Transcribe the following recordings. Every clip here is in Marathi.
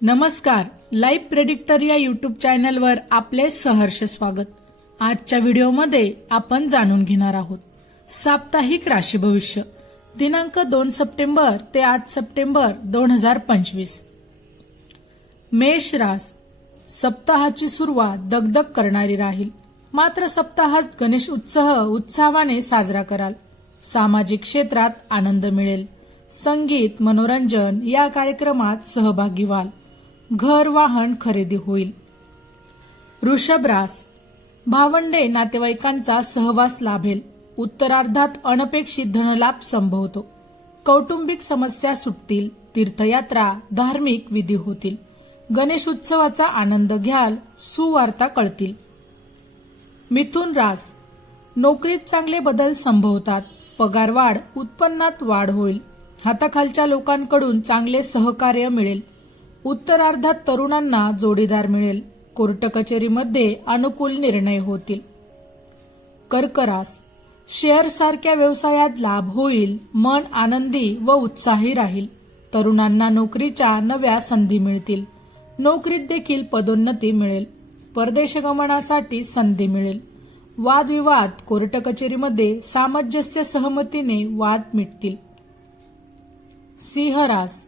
नमस्कार, लाईव्ह प्रेडिक्टर या यूट्यूब चॅनलवर आपले सहर्ष स्वागत। आजच्या व्हिडिओमध्ये आपण जाणून घेणार आहोत साप्ताहिक राशी भविष्य दिनांक 2 सप्टेंबर ते 8 सप्टेंबर 2025। मेष रास, सप्ताहाची सुरुवात दगदग करणारी राहील, मात्र सप्ताहात गणेश उत्साहाने साजरा कराल। सामाजिक क्षेत्रात आनंद मिळेल। संगीत, मनोरंजन या कार्यक्रमात सहभागी व्हाल। घर वाहन खरेदी होईल। वृषभ रास, भावंडे नातेवाईकांचा सहवास लाभेल। उत्तरार्धात अनपेक्षित धनलाभ संभवतो। कौटुंबिक समस्या सुटतील। तीर्थयात्रा, धार्मिक विधी होतील। गणेश उत्सवाचा आनंद घ्याल। सुवार्ता कळतील। मिथुन रास, नोकरीत चांगले बदल संभवतात। पगारवाढ, उत्पन्नात वाढ होईल। हाताखालच्या लोकांकडून चांगले सहकार्य मिळेल। उत्तरार्धात तरुणांना जोडीदार मिळेल। कोर्ट कचेरीमध्ये अनुकूल निर्णय होतील। कर्क रास, शेअर सारख्या व्यवसायात लाभ होईल। मन आनंदी व उत्साही राहील। तरुणांना नोकरीच्या नव्या संधी मिळतील। नोकरीत देखील पदोन्नती मिळेल। परदेश गमनासाठी संधी मिळेल। वादविवाद, कोर्ट कचेरीमध्ये सामंजस्य सहमतीने वाद मिटतील। सिंह रास,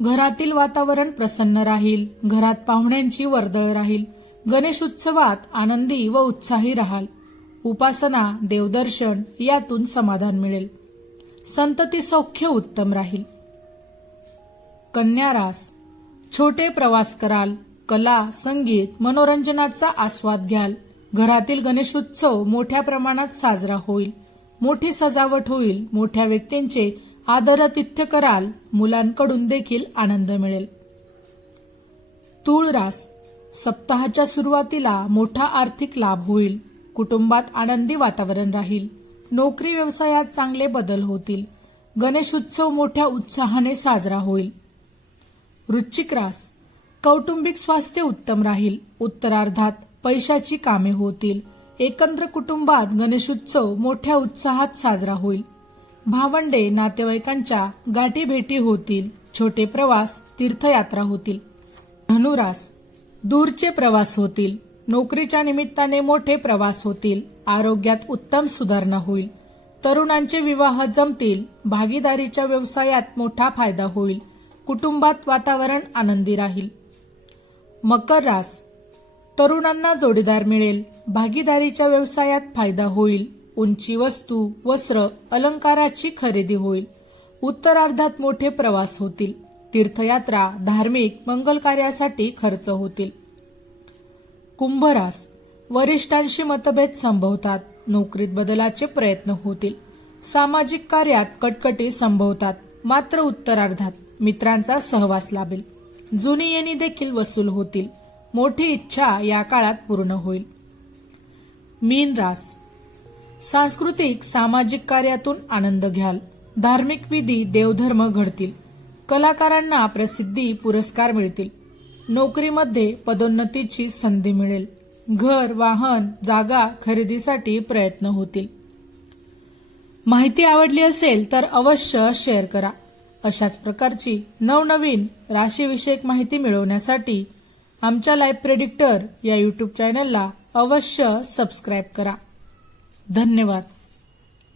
घरातील वातावरण प्रसन्न राहील। घरात पाहुण्यांची वर्दळ राहील। गणेश उत्सवात आनंदी व उत्साही राहाल। उपासना, देवदर्शन यातून समाधान मिळेल। संतती सौख्य उत्तम राहील। कन्या रास, छोटे प्रवास कराल। कला, संगीत, मनोरंजनाचा आस्वाद घ्याल। घरातील गणेशोत्सव मोठ्या प्रमाणात साजरा होईल। मोठी सजावट होईल। मोठ्या व्यक्तींचे आदरातिथ्य कराल। मुलांकडून देखील आनंद मिळेल। तूळ रास, सप्ताहाच्या सुरुवातीला मोठा आर्थिक लाभ होईल। कुटुंबात आनंदी वातावरण राहील। नोकरी व्यवसायात चांगले बदल होतील। गणेश उत्सव मोठ्या उत्साहाने साजरा होईल। वृश्चिक रास, कौटुंबिक स्वास्थ्य उत्तम राहील। उत्तरार्धात पैशाची कामे होतील। एकत्र कुटुंबात गणेशोत्सव मोठ्या उत्साहात साजरा होईल। भावंडे नातेवाईकांच्या गाठीभेटी होतील। छोटे प्रवास, तीर्थयात्रा होतील। धनुरास, दूरचे प्रवास होतील। नोकरीच्या निमित्ताने मोठे प्रवास होतील। आरोग्यात उत्तम सुधारणा होईल। तरुणांचे विवाह जमतील। भागीदारीच्या व्यवसायात मोठा फायदा होईल। कुटुंबात वातावरण आनंदी राहील। मकर रास, तरुणांना जोडीदार मिळेल। भागीदारीच्या व्यवसायात फायदा होईल। उंची वस्तू, वस्त्र, अलंकाराची खरेदी होईल। उत्तरार्धात मोठे प्रवास होतील। तीर्थयात्रा, धार्मिक, मंगल कार्यासाठी खर्च होतील। कुंभ रास, वरिष्ठांशी मतभेद संभवतात। नोकरीत बदलाचे प्रयत्न होतील। सामाजिक कार्यात कटकटी संभवतात, मात्र उत्तरार्धात मित्रांचा सहवास लाभेल। जुनी येणी देखील वसूल होतील। मोठी इच्छा या काळात पूर्ण होईल। मीन रास, सांस्कृतिक, सामाजिक कार्यातून आनंद घ्याल। धार्मिक विधी, देवधर्म घडतील। कलाकारांना प्रसिद्धी, पुरस्कार मिळतील। नोकरीमध्ये पदोन्नतीची संधी मिळेल। घर, वाहन, जागा खरेदीसाठी प्रयत्न होतील। माहिती आवडली असेल तर अवश्य शेअर करा। अशाच प्रकारची नवनवीन राशीविषयक माहिती मिळवण्यासाठी आमच्या लाईव्ह प्रेडिक्टर या यूट्यूब चॅनलला अवश्य सबस्क्राईब करा। धन्यवाद।